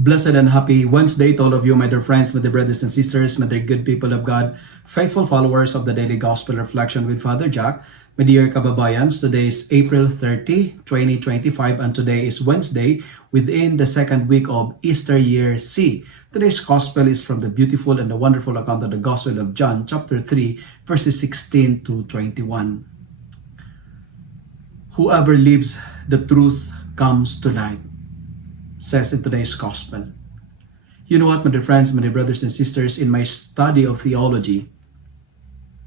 Blessed and happy Wednesday to all of you, my dear friends, my dear brothers and sisters, my dear good people of God, faithful followers of the Daily Gospel Reflection with Father Jack. My dear kababayans, today is April 30, 2025, and today is Wednesday within the second week of Easter year C. Today's Gospel is from the beautiful and the wonderful account of the Gospel of John, chapter 3, verses 16 to 21. Whoever lives the truth comes to light, says in today's Gospel. You know what, my dear friends, my dear brothers and sisters, in my study of theology,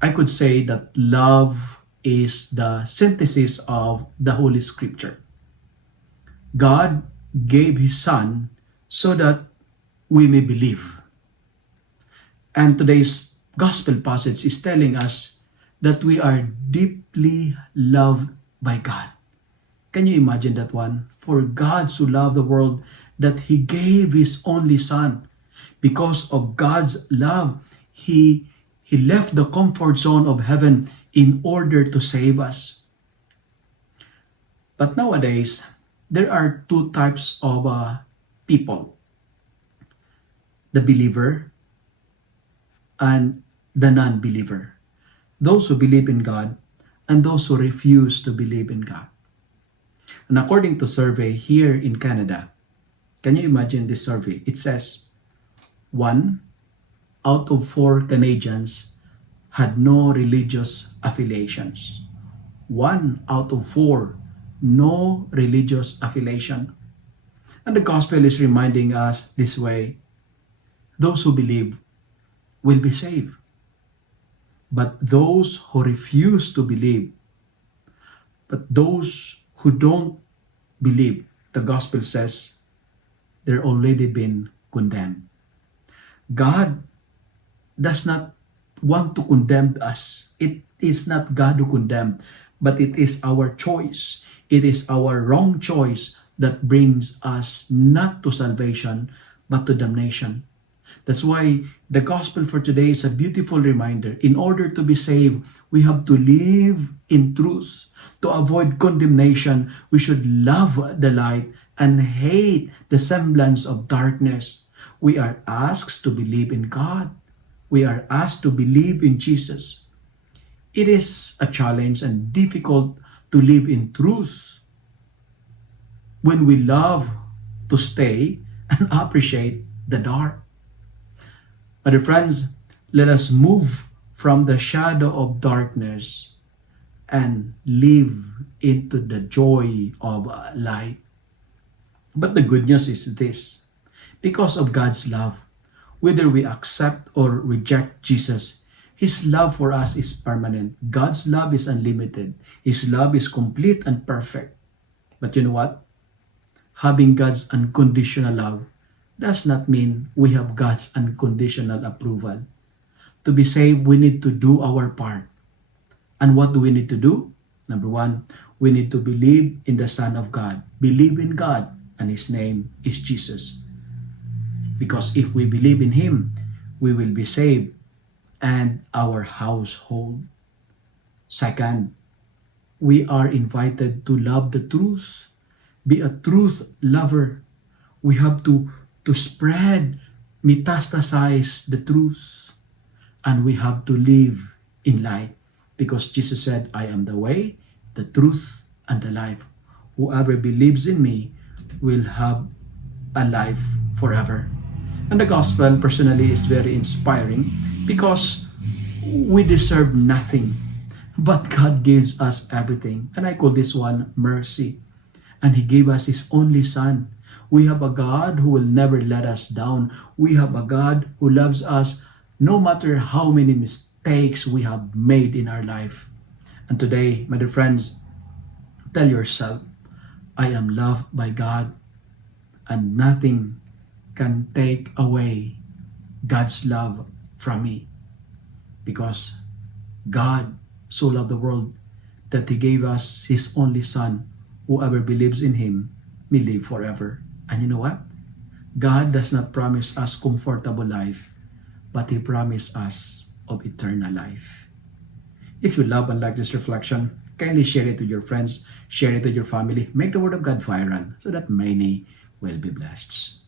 I could say that love is the synthesis of the Holy Scripture. God gave His Son so that we may believe. And today's Gospel passage is telling us that we are deeply loved by God. Can you imagine that one? For God so loved the world that He gave His only Son. Because of God's love, He left the comfort zone of heaven in order to save us. But nowadays, there are two types of people. The believer and the non-believer. Those who believe in God and those who refuse to believe in God. And according to survey here in Canada, can you imagine this survey? It says 1 out of 4 Canadians had no religious affiliations. 1 out of 4, no religious affiliation. And the gospel is reminding us this way: those who believe will be saved. But those who refuse to believe, but those who don't believe, the gospel says, they're already been condemned. God does not want to condemn us. It is not God who condemned, but it is our choice. It is our wrong choice that brings us not to salvation, but to damnation. That's why the gospel for today is a beautiful reminder. In order to be saved, we have to live in truth. To avoid condemnation, we should love the light and hate the semblance of darkness. We are asked to believe in God. We are asked to believe in Jesus. It is a challenge and difficult to live in truth when we love to stay and appreciate the dark. My dear friends, let us move from the shadow of darkness and live into the joy of light. But the good news is this: because of God's love, whether we accept or reject Jesus, His love for us is permanent. God's love is unlimited. His love is complete and perfect. But you know what? Having God's unconditional love does not mean we have God's unconditional approval. To be saved, we need to do our part. And what do we need to do? Number 1, we need to believe in the Son of God. Believe in God, and His name is Jesus. Because if we believe in Him, we will be saved and our household. Second, we are invited to love the truth. Be a truth lover. We have to spread, metastasize the truth. And we have to live in light. Because Jesus said, I am the way, the truth, and the life. Whoever believes in me will have a life forever. And the gospel personally is very inspiring because we deserve nothing, but God gives us everything. And I call this one mercy. And He gave us His only Son. We have a God who will never let us down. We have a God who loves us no matter how many mistakes we have made in our life. And today, my dear friends, tell yourself, I am loved by God, and nothing can take away God's love from me. Because God so loved the world that He gave us His only Son. Whoever believes in Him may live forever. And you know what? God does not promise us comfortable life, but He promised us of eternal life. If you love and like this reflection, kindly share it with your friends, share it with your family, make the Word of God viral so that many will be blessed.